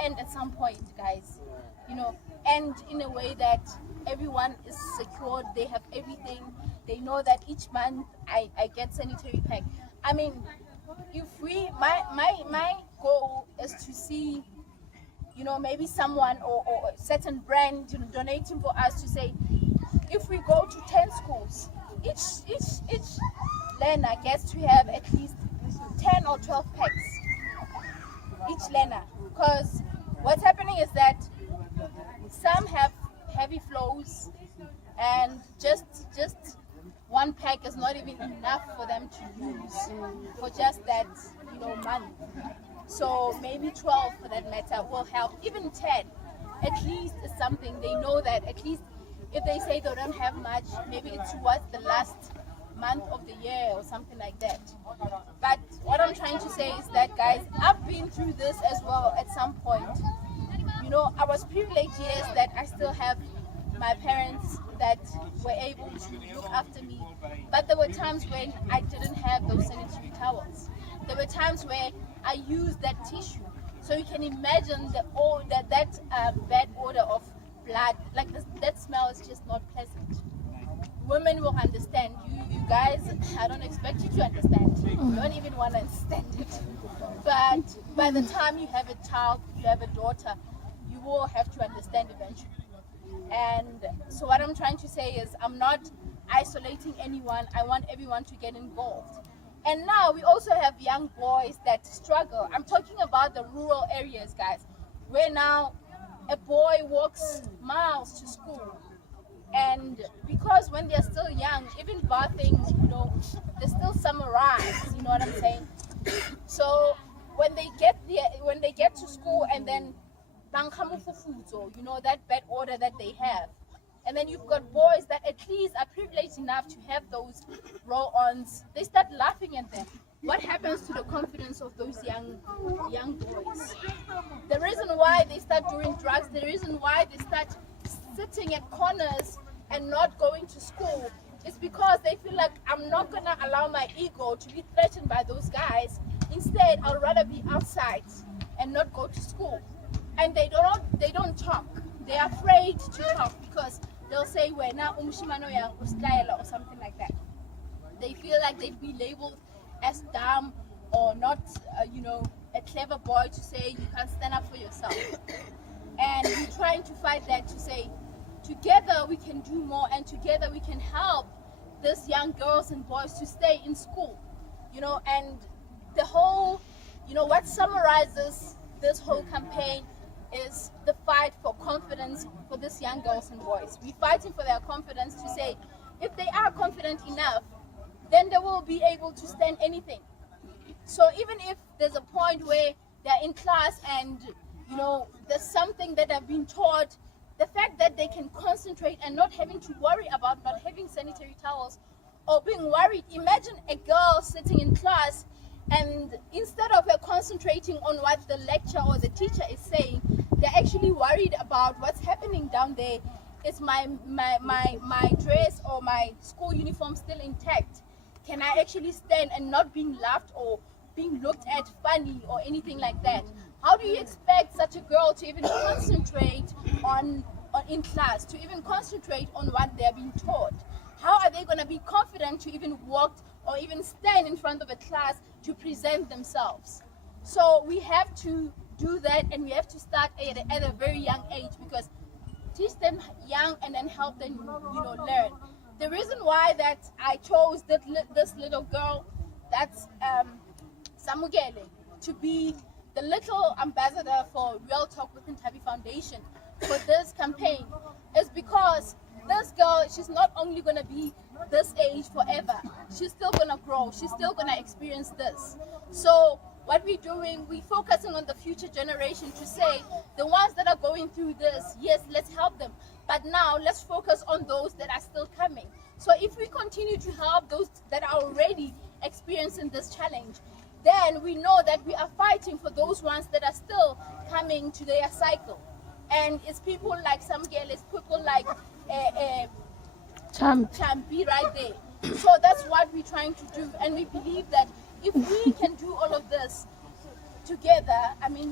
end at some point, guys. End in a way that everyone is secured, they have everything, they know that each month I get sanitary pack. I mean, if my goal is to see, maybe someone or a certain brand donating for us to say, if we go to 10 schools, each learner gets to have at least 10 or 12 packs, each learner. Because what's happening is that some have heavy flows, and just one pack is not even enough for them to use for just that month. So maybe 12 for that matter will help. Even 10 at least is something. They know that at least if they say they don't have much, maybe it's towards the last month of the year or something like that. But what I'm trying to say is that, guys, I've been through this as well at some point. I was privileged, yes, that I still have my parents that were able to look after me. But there were times when I didn't have those sanitary towels. There were times where I used that tissue. So you can imagine that bad odor of blood, like that smell is just not pleasant. Women will understand. You guys, I don't expect you to understand. You don't even want to understand it. But by the time you have a child, you have a daughter, you will have to understand eventually. And so what I'm trying to say is, I'm not isolating anyone. I want everyone to get involved. And now we also have young boys that struggle. I'm talking about the rural areas, guys, where now a boy walks miles to school. And because when they're still young, even bathing, they're still summarized, you know what I'm saying? So when they get to school, and then that bad odor that they have, and then you've got boys that at least are privileged enough to have those roll-ons, they start laughing at them. What happens to the confidence of those young boys? The reason why they start doing drugs, the reason why they start sitting at corners and not going to school, is because they feel like, I'm not gonna allow my ego to be threatened by those guys. Instead, I'd rather be outside and not go to school. And they don't talk. They're afraid to talk because they'll say, "We're now umshimano yang ustayela" or something like that. They feel like they'd be labeled as dumb or not, a clever boy to say you can't stand up for yourself. And we're trying to fight that, to say, together we can do more, and together we can help these young girls and boys to stay in school. And the whole, what summarizes this whole campaign is the fight for confidence for these young girls and boys. We're fighting for their confidence, to say, if they are confident enough, then they will be able to stand anything. So even if there's a point where they're in class and there's something that they've been taught, the fact that they can concentrate and not having to worry about not having sanitary towels or being worried. Imagine a girl sitting in class, and instead of her concentrating on what the lecturer or the teacher is saying, they're actually worried about what's happening down there. Is my dress or my school uniform still intact? Can I actually stand and not being laughed or being looked at funny or anything like that? How do you expect such a girl to even concentrate on in class, to even concentrate on what they're being taught? How are they going to be confident to even walk or even stand in front of a class to present themselves? So we have to do that, and we have to start at a very young age, because teach them young and then help them learn. The reason why that I chose this little girl, that's Samugele, to be the little ambassador for Real Talk with Nthabi Foundation for this campaign, is because this girl, she's not only going to be this age forever, she's still going to grow, she's still going to experience this. So what we're doing, we're focusing on the future generation, to say, the ones that are going through this, yes, let's help them, but now let's focus on those that are still coming. So if we continue to help those that are already experiencing this challenge, then we know that we are fighting for those ones that are still coming to their cycle. And it's people like Samgel, it's people like Nthabi right there. So that's what we're trying to do, and we believe that if we can do all of this together, I mean,